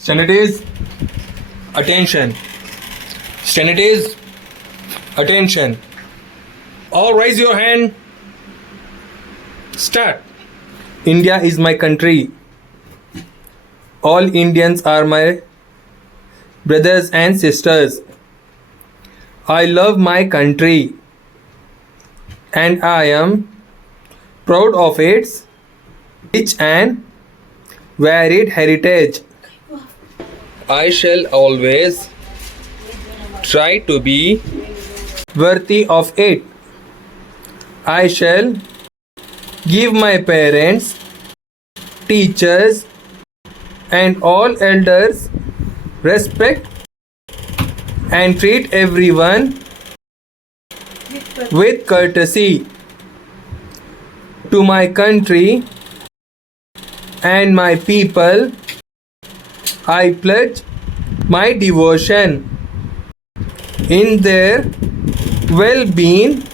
Standard is attention. Standard is attention. All raise your hand. Start. India is my country. All Indians are my brothers and sisters. I love my country and I am proud of its rich and varied heritage. I shall always try to be worthy of it. I shall give my parents, teachers, and all elders respect and treat everyone with courtesy. To my country and my people, I pledge my devotion. In their well-being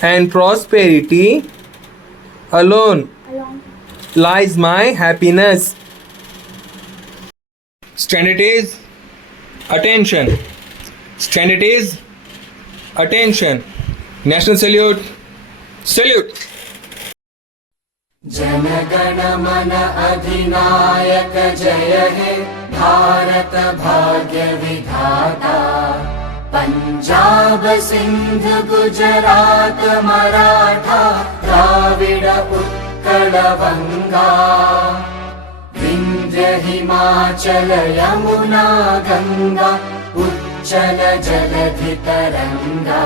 and prosperity alone lies my happiness. Standard is attention. Standard is attention. National salute. Salute. जनगण मन अधिनायक जय हे भारत भाग्य विधाता पंजाब सिंध गुजरात मराठा द्राविड उत्कल बंगा विंध्य हिमाचल यमुना गंगा उच्चल जलधि तरंगा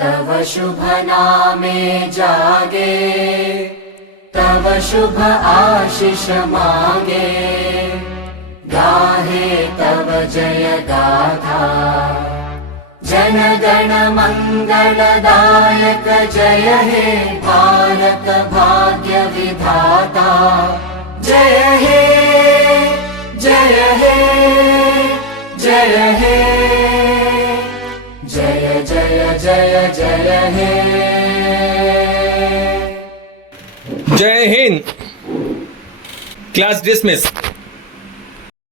तव शुभ नामे जागे तव शुभ आशीष मांगे गाहे तव जय गाथा जन गण मंगलदायक जय हे भारत भाग्य विधाता जय हे जय हे जय हे जय जय जय जय हे Jai Hind. Class dismissed.